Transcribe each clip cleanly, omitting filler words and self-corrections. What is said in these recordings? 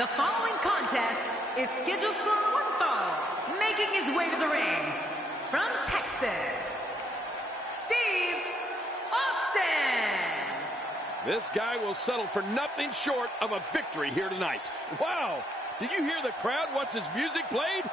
The following contest is scheduled for one fall, making his way to the ring from Texas, Steve Austin. This guy will settle for nothing short of a victory here tonight. Wow! Did you hear the crowd once his music played?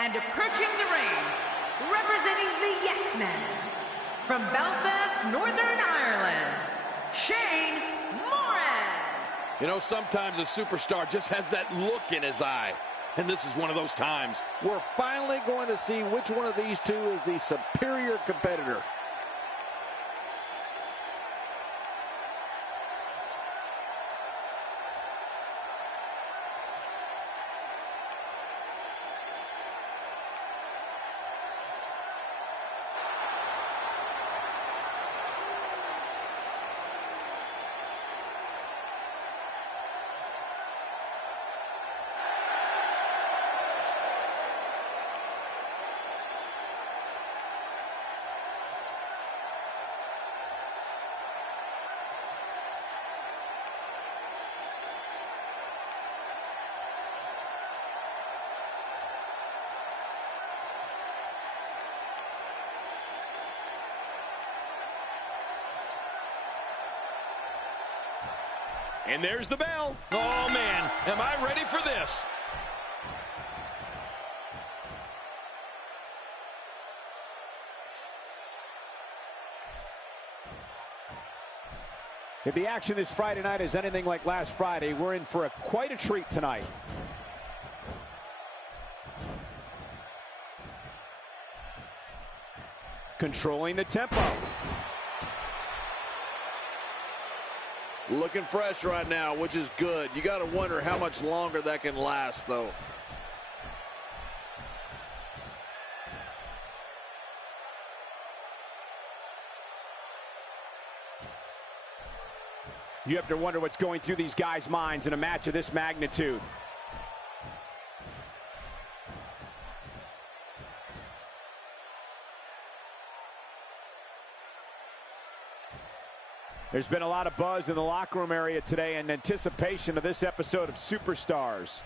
And approaching the ring, representing the Yes Men, from Belfast, Northern Ireland, Shane Morris. You know, sometimes a superstar just has that look in his eye. And this is one of those times. We're finally going to see which one of these two is the superior competitor. And there's the bell. Oh, man, am I ready for this? If the action this Friday night is anything like last Friday, we're in for quite a treat tonight. Controlling the tempo. Looking fresh right now, which is good. You got to wonder how much longer that can last, though. You have to wonder what's going through these guys' minds in a match of this magnitude. There's been a lot of buzz in the locker room area today in anticipation of this episode of Superstars.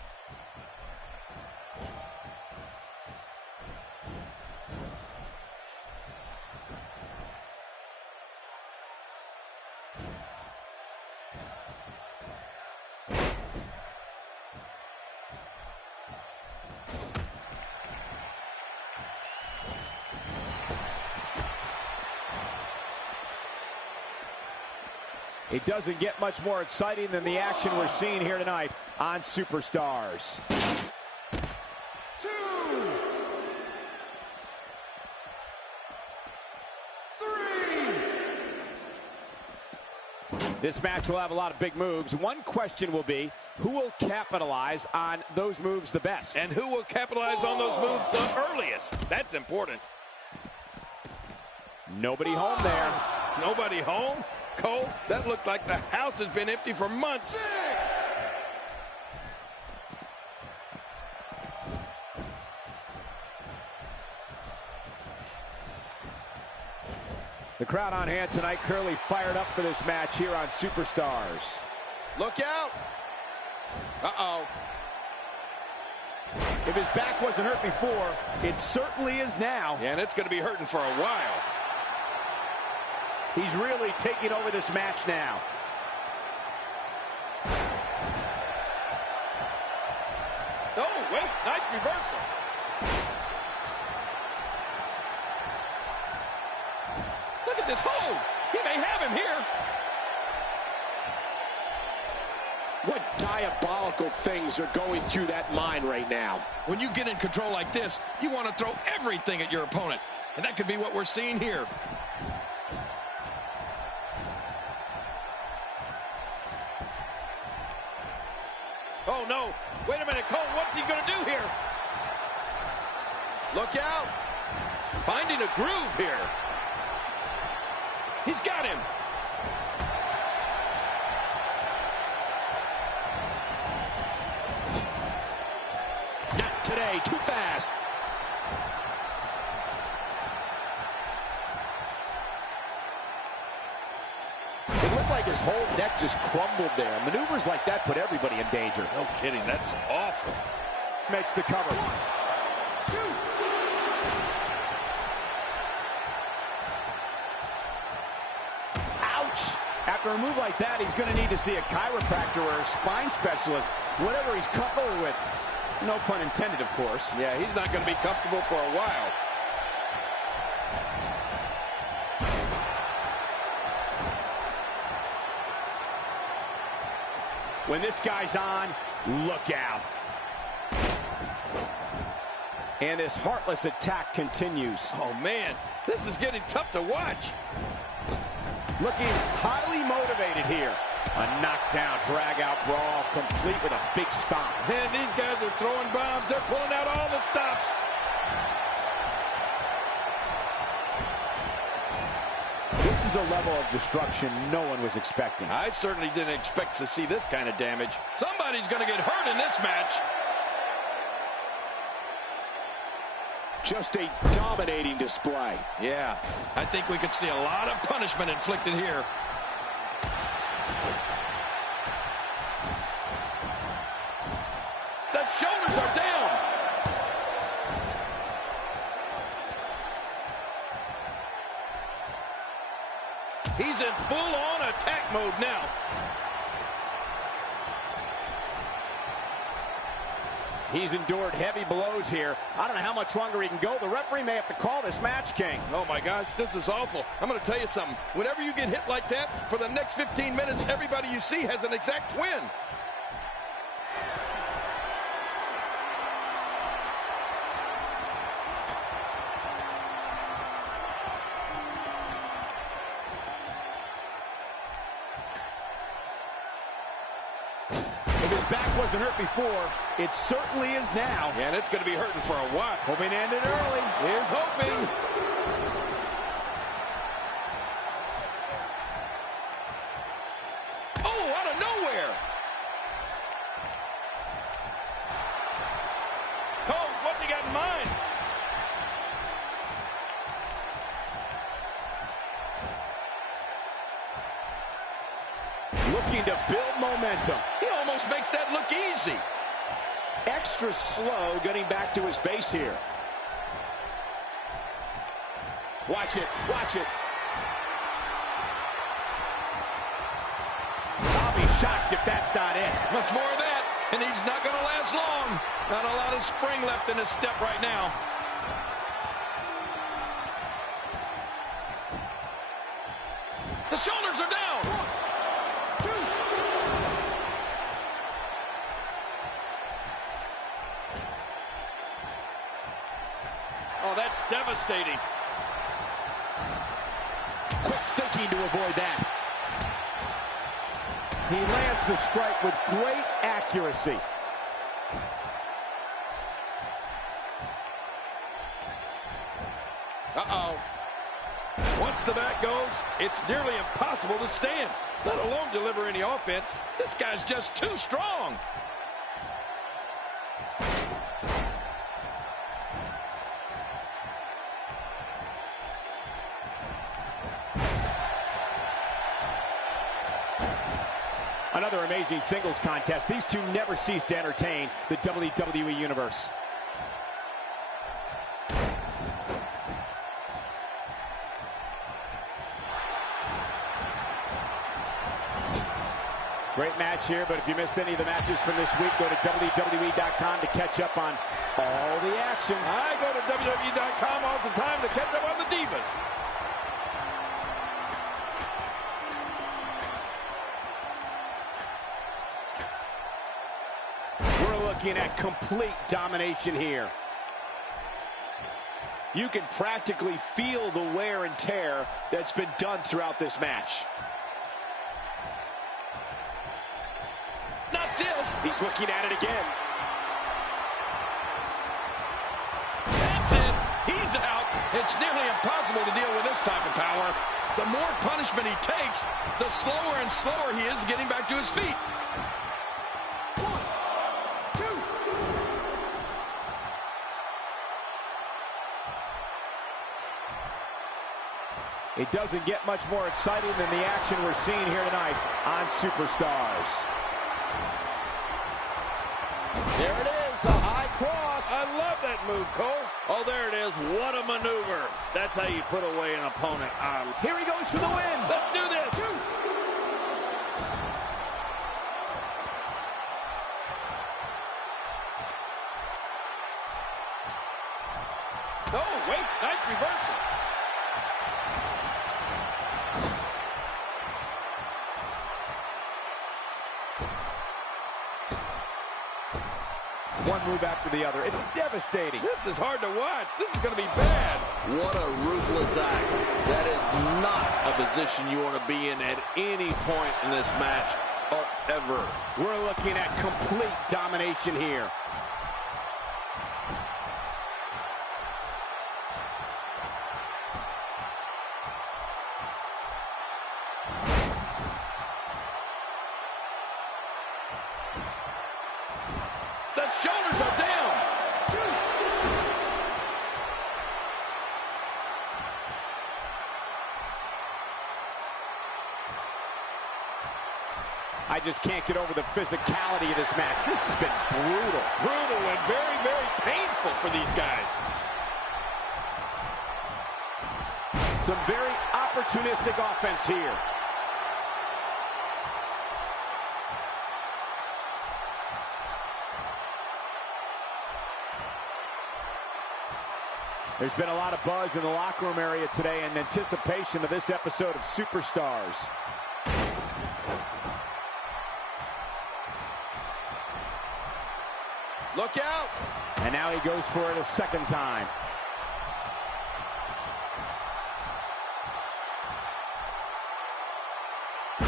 It doesn't get much more exciting than the action we're seeing here tonight on Superstars. 2, 3. This match will have a lot of big moves. One question will be, who will capitalize on those moves the best? And who will capitalize on those moves the earliest? That's important. Nobody home there. Nobody home? Cole, that looked like the house has been empty for months. 6. The crowd on hand tonight clearly fired up for this match here on Superstars. Look out! Uh-oh. If his back wasn't hurt before, it certainly is now. Yeah, and it's going to be hurting for a while. He's really taking over this match now. Oh, wait, nice reversal. this hold. He may have him here. What diabolical things are going through that mind right now? When you get in control like this, you want to throw everything at your opponent. And that could be what we're seeing here. Oh, no. Wait a minute, Cole. What's he going to do here? Look out. Finding a groove here. He's got him. Not today. Too fast. It looked like his whole neck just crumbled there. Maneuvers like that put everybody in danger. No kidding. That's awful. Makes the cover. 1, 2. Ouch. After a move like that, he's going to need to see a chiropractor or a spine specialist, whatever he's comfortable with. No pun intended, of course. Yeah, he's not going to be comfortable for a while. When this guy's on, look out. And this heartless attack continues. Oh, man, this is getting tough to watch. Looking highly motivated here. A knockdown, drag-out brawl, complete with a big stomp. Man, these guys are throwing bombs. They're pulling out all the stops. This is a level of destruction no one was expecting. I certainly didn't expect to see this kind of damage. Somebody's going to get hurt in this match. Just a dominating display. Yeah, I think we could see a lot of punishment inflicted here. The shoulders are down. He's in full-on attack mode now. He's endured heavy blows here. I don't know how much longer he can go. The referee may have to call this match, King. Oh, my gosh, this is awful. I'm going to tell you something. Whenever you get hit like that, for the next 15 minutes, everybody you see has an exact twin. If his back wasn't hurt before, it certainly is now. Yeah, and it's going to be hurting for a while. Hoping to end it early. Here's hoping. Oh, out of nowhere. Cole, what's he got in mind? Looking to build momentum. He almost makes that look easy. Extra slow getting back to his base here. Watch it. Watch it. I'll be shocked if that's not it. Much more of that, and he's not going to last long. Not a lot of spring left in his step right now. The shoulders are down. 1, 2. Oh, that's devastating. Quick thinking to avoid that. He lands the strike with great accuracy. Uh-oh. Once the back goes, it's nearly impossible to stand, let alone deliver any offense. This guy's just too strong. Another amazing singles contest. These two never cease to entertain the WWE Universe. Great match here, but if you missed any of the matches from this week, go to WWE.com to catch up on all the action. I go to WWE.com all the time to catch up on the Divas. We're looking at complete domination here. You can practically feel the wear and tear that's been done throughout this match. Not this. He's looking at it again. That's it. He's out. It's nearly impossible to deal with this type of power. The more punishment he takes, the slower and slower he is getting back to his feet. It doesn't get much more exciting than the action we're seeing here tonight on Superstars. There it is, the high cross. I love that move, Cole. Oh, there it is. What a maneuver. That's how you put away an opponent. Here he goes for the win. Let's do this. Oh, wait. Nice reversal. One move after the other. It's devastating. This is hard to watch. This is going to be bad. What a ruthless act. That is not a position you want to be in at any point in this match or ever. We're looking at complete domination here. The shoulders are down. I just can't get over the physicality of this match. This has been brutal. Brutal and very, very painful for these guys. Some very opportunistic offense here. There's been a lot of buzz in the locker room area today in anticipation of this episode of Superstars. Look out. And now he goes for it a second time. Oh,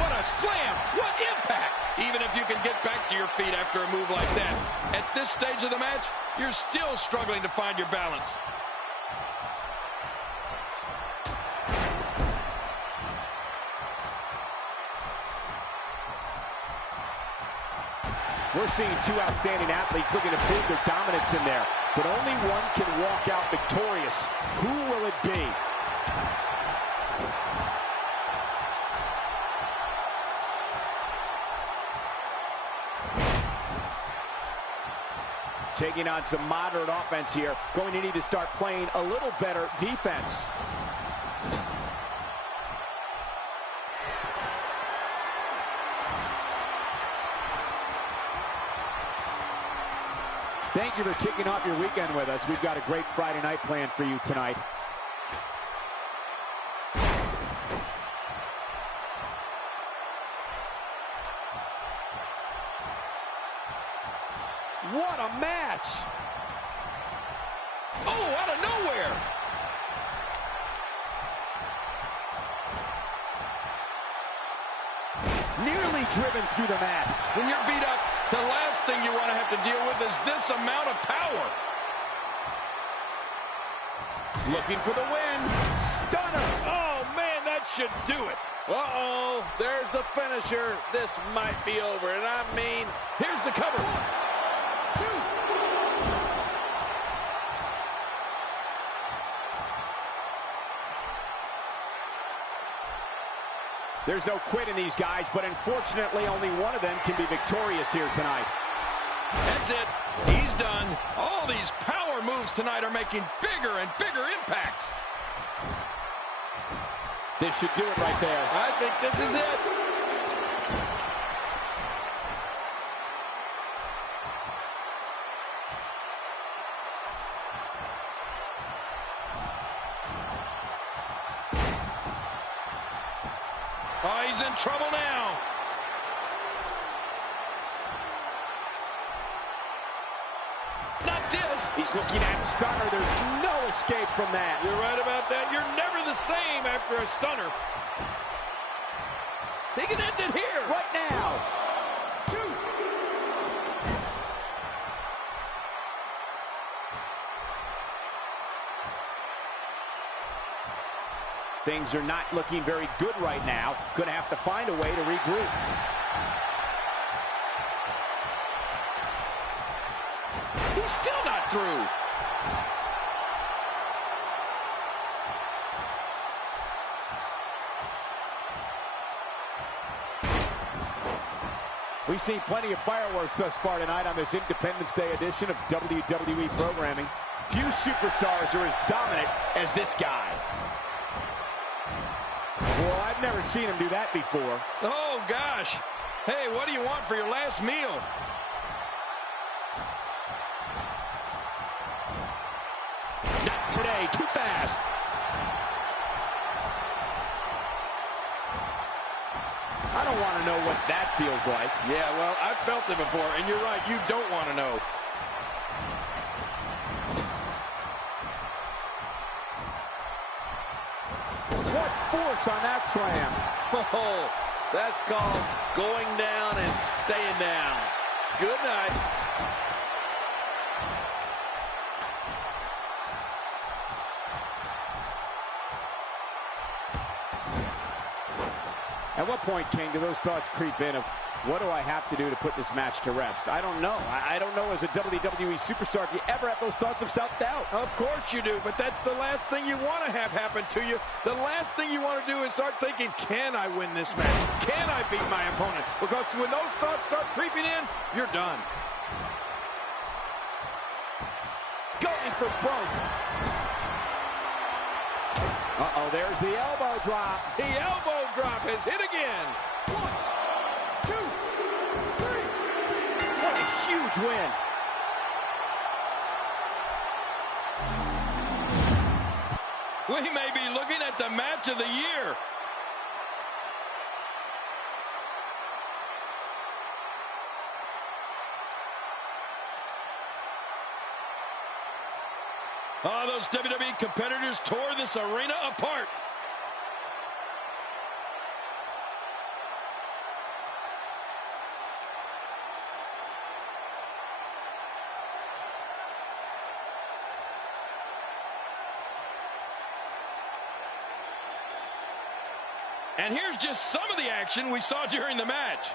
what a slam. What impact. Even if you can get back to your feet after a move like that, at this stage of the match, you're still struggling to find your balance. We're seeing two outstanding athletes looking to prove their dominance in there, but only one can walk out victorious. Who will it be? Taking on some moderate offense here, going to need to start playing a little better defense. Thank you for kicking off your weekend with us. We've got a great Friday night planned for you tonight. What a match. Oh, out of nowhere. Nearly driven through the mat. When you're beat up, the last thing you want to have to deal with is this amount of power. Looking for the win. Stunner. Oh, man, that should do it. Uh-oh, there's the finisher. This might be over, and I mean, Here's the cover. There's no quit in these guys, but unfortunately only one of them can be victorious here tonight. That's it. He's done. All these power moves tonight are making bigger and bigger impacts. This should do it right there. I think this is it. Oh, he's in trouble now. looking at stunner. There's no escape from that. You're right about that. You're never the same after a stunner. He can end it here. Right now. Things are not looking very good right now. Going to have to find a way to regroup. He's still not through. We've seen plenty of fireworks thus far tonight on this Independence Day edition of WWE programming. Few superstars are as dominant as this guy. Well, I've never seen him do that before. Oh, gosh. Hey, what do you want for your last meal? Not today. Too fast. I don't want to know what that feels like. Yeah, well, I've felt it before, and you're right. You don't want to know. What force on that slam. Oh, that's called going down and staying down. Good night. At what point, King, do those thoughts creep in of what do I have to do to put this match to rest? I don't know. I don't know as a WWE superstar if you ever have those thoughts of self-doubt. Of course you do, but that's the last thing you want to have happen to you. The last thing you want to do is start thinking, can I win this match? Can I beat my opponent? Because when those thoughts start creeping in, you're done. Going for broke. Uh-oh, there's the elbow drop. The elbow drop is hit again. 1, 2, 3. What a huge win. We may be looking at the match of the year. Oh, those WWE competitors tore this arena apart. And here's just some of the action we saw during the match.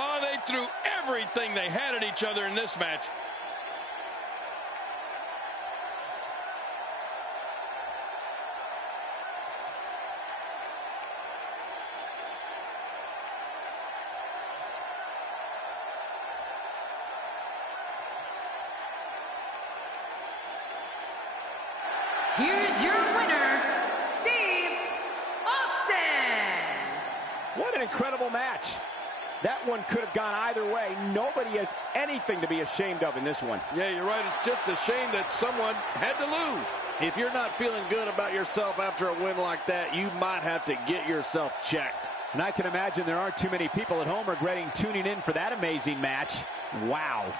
Oh, they threw everything they had at each other in this match. Here's your winner, Steve Austin. What an incredible match. That one could have gone either way. Nobody has anything to be ashamed of in this one. Yeah, you're right. It's just a shame that someone had to lose. If you're not feeling good about yourself after a win like that, you might have to get yourself checked. And I can imagine there aren't too many people at home regretting tuning in for that amazing match. Wow.